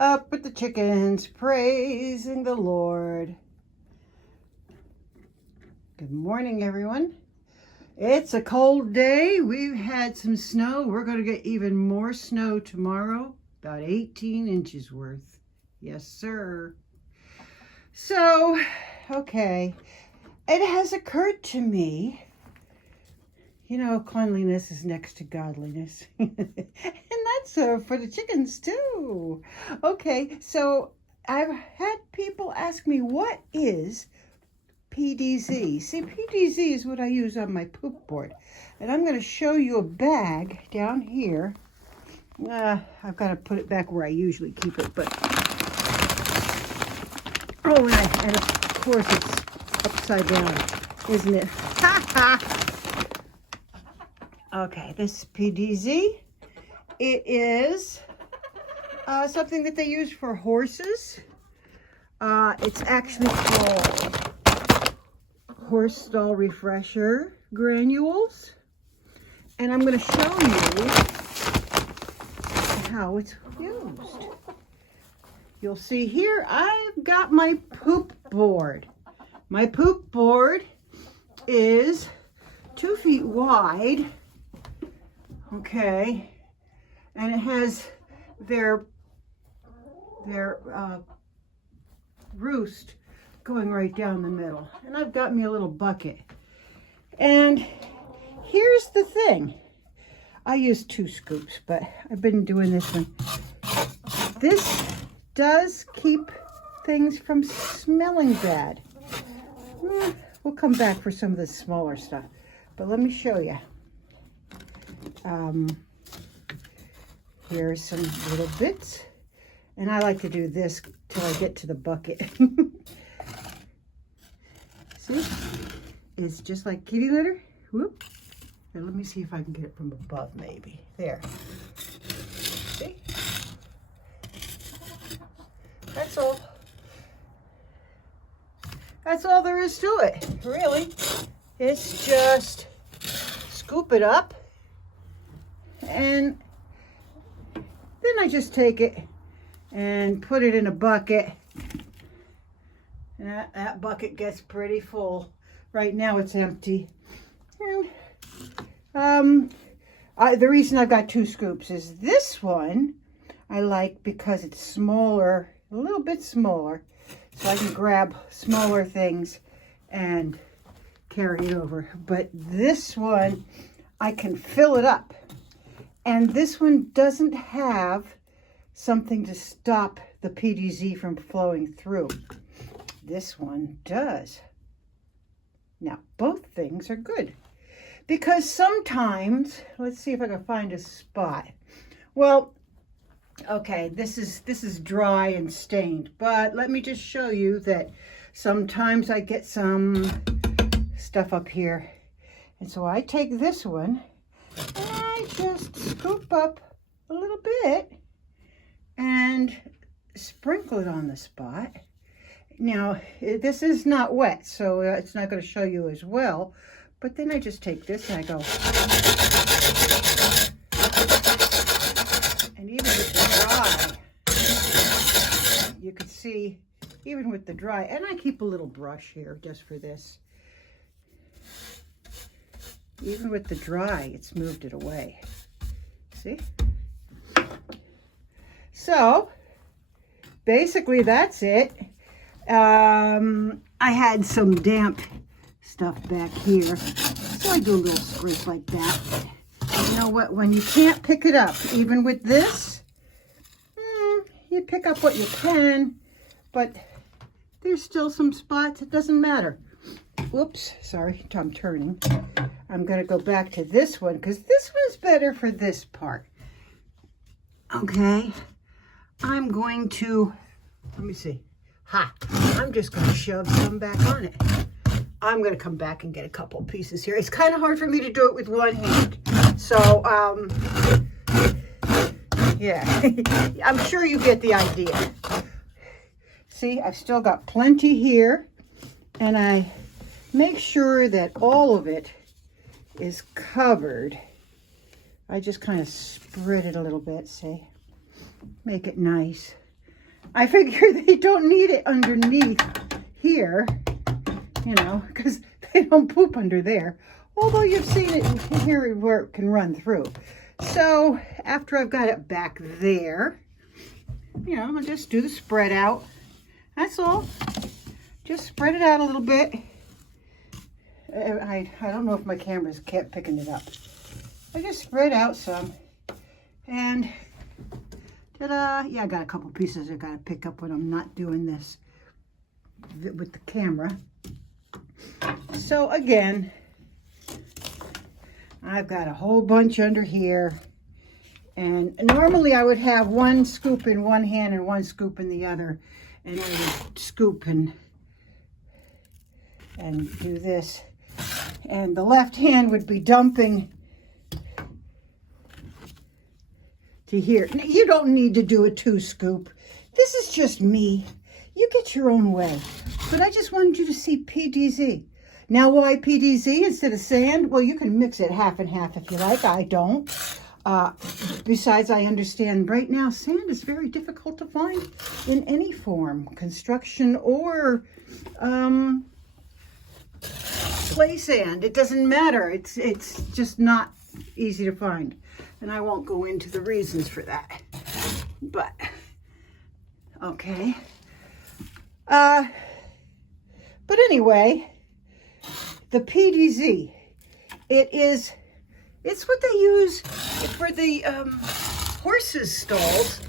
Up with the chickens, praising the Lord. Good morning, everyone. It's a cold day. We've had some snow. We're going to get even more snow tomorrow, about 18 inches worth. Yes, sir. So, okay, it has occurred to me, you know, cleanliness is next to godliness. And that's for the chickens too. Okay, so I've had people ask me, what is PDZ? See, PDZ is what I use on my poop board. And I'm going to show you a bag down here. I've got to put it back where I usually keep it, but... Oh, and of course it's upside down, isn't it? Okay, this is PDZ. It is something that they use for horses. It's actually called horse stall refresher granules. And I'm going to show you how it's used. You'll see here, I've got my poop board. My poop board is 2 feet wide, okay, and it has their roost going right down the middle. And I've got me a little bucket. And here's the thing. I use 2 scoops, but I've been doing this one. This does keep things from smelling bad. We'll come back for some of the smaller stuff, but let me show you. Here's some little bits, and I like to do this till I get to the bucket. See, it's just like kitty litter. Whoop. And let me see if I can get it from above, maybe. There. See? That's all. That's all there is to it, really. It's just scoop it up, and then I just take it and put it in a bucket. And that bucket gets pretty full. Right now it's empty. And the reason I've got 2 scoops is this one I like because it's smaller, a little bit smaller, so I can grab smaller things and carry it over. But this one, I can fill it up. And this one doesn't have something to stop the PDZ from flowing through. This one does. Now, both things are good. Because sometimes, let's see if I can find a spot. Well, okay, this is dry and stained, but let me just show you that sometimes I get some stuff up here. And so I take this one and I just scoop up a little bit and sprinkle it on the spot. Now, this is not wet, so it's not going to show you as well, but then I just take this and I go. And even with the dry, you can see, even with the dry, and I keep a little brush here just for this. Even with the dry, it's moved it away. See? So, basically that's it. I had some damp stuff back here, so I do a little scrape like that. You know what, when you can't pick it up, even with this, you pick up what you can, but there's still some spots. It doesn't matter. Whoops, sorry, I'm turning. I'm going to go back to this one because this one's better for this part. Okay, I'm going to, let me see. I'm just going to shove some back on it. I'm going to come back and get a couple pieces here. It's kind of hard for me to do it with one hand. So, yeah, I'm sure you get the idea. See, I've still got plenty here, and I make sure that all of it is covered. I just kind of spread it a little bit, see? Make it nice. I figure they don't need it underneath here, you know, because they don't poop under there. Although you've seen it here where it can run through. So after I've got it back there, you know, I'll just do the spread out. That's all. Just spread it out a little bit. I don't know if my camera's kept picking it up. I just spread out some. And ta-da! Yeah, I got a couple pieces I got to pick up when I'm not doing this with the camera. So again, I've got a whole bunch under here. And normally I would have one scoop in one hand and one scoop in the other. And I would scoop and do this. And the left hand would be dumping to here. Now, you don't need to do a 2 scoop. This is just me. You get your own way. But I just wanted you to see PDZ. Now, why PDZ instead of sand? Well, you can mix it half and half if you like. I don't. Besides, I understand right now sand is very difficult to find in any form, construction or clay sand. It doesn't matter. It's just not easy to find, and I won't go into the reasons for that. But okay. But anyway, the PDZ, it's what they use for the horses' stalls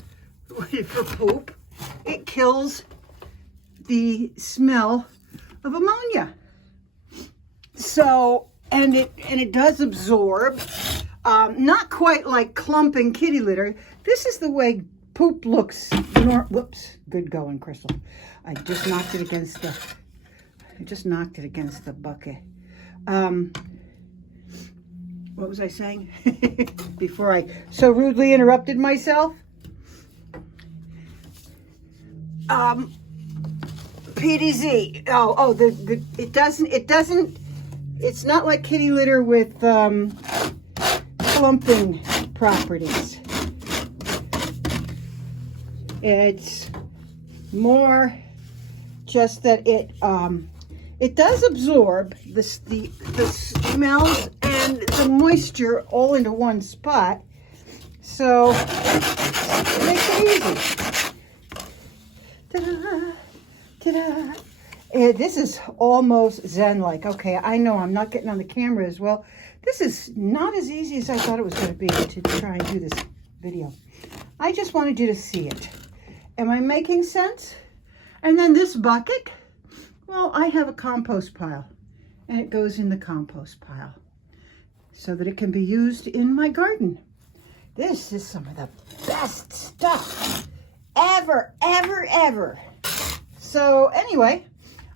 for poop. It kills the smell of ammonia. So, and it does absorb, not quite like clumping kitty litter. This is the way poop looks. Whoops, good going, Crystal. I just knocked it against the bucket. What was I saying before I so rudely interrupted myself? PDZ. It's not like kitty litter with clumping properties. It's more just that it does absorb the smells and the moisture all into one spot, so it makes it easy. Ta-da, ta-da. This is almost zen-like. Okay, I know I'm not getting on the camera as well. This is not as easy as I thought it was going to be to try and do this video. I just wanted you to see it. Am I making sense? And then this bucket, well, I have a compost pile, and it goes in the compost pile so that it can be used in my garden. This is some of the best stuff ever, ever, ever. So anyway,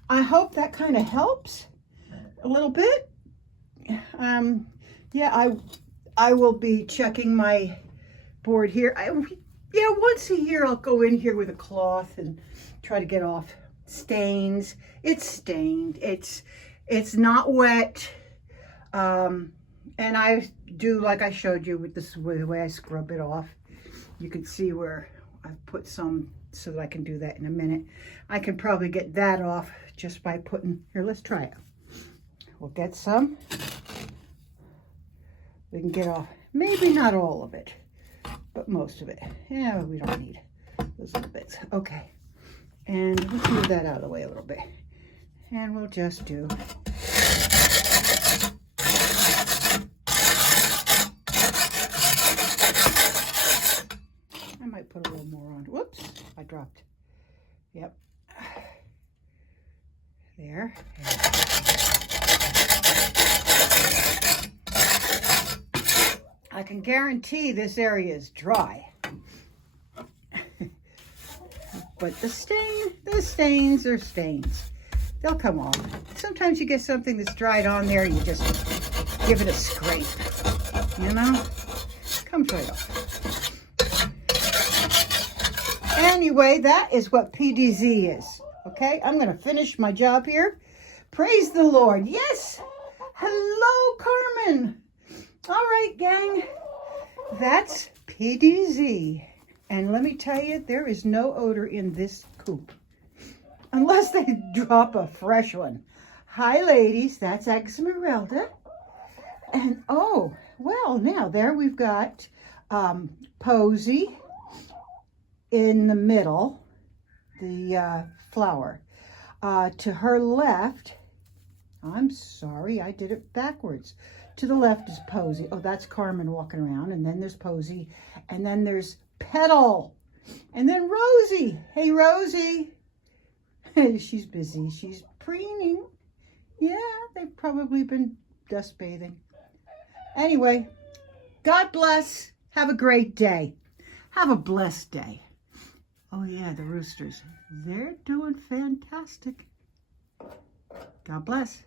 I hope that kind of helps a little bit. Yeah, I will be checking my board here. Yeah, once a year I'll go in here with a cloth and try to get off stains. It's stained. It's not wet. And I do like I showed you with the way I scrub it off. You can see where I've put some so that I can do that in a minute. I can probably get that off just by putting, here, let's try it. We'll get some. We can get off, maybe not all of it, but most of it. Yeah, we don't need those little bits. Okay. And let's move that out of the way a little bit. And we'll just do. I might put a little more on. Whoops, I dropped. Yep. There. I can guarantee this area is dry. But the stains are stains. They'll come off. Sometimes you get something that's dried on there, you just give it a scrape. You know? Comes right off. Anyway, that is what PDZ is. Okay? I'm going to finish my job here. Praise the Lord. Yes! Hello, Carmen! All right, gang. That's PDZ. And let me tell you, there is no odor in this coop. Unless they drop a fresh one. Hi, ladies. That's Esmeralda. And, oh, well, now there we've got Posy in the middle, the flower. To her left, I'm sorry, I did it backwards. To the left is Posy. Oh, that's Carmen walking around. And then there's Posy. And then there's Petal. And then Rosie. Hey, Rosie. She's busy. She's preening. Yeah, they've probably been dust bathing. Anyway, God bless. Have a great day. Have a blessed day. Oh, yeah, the roosters. They're doing fantastic. God bless.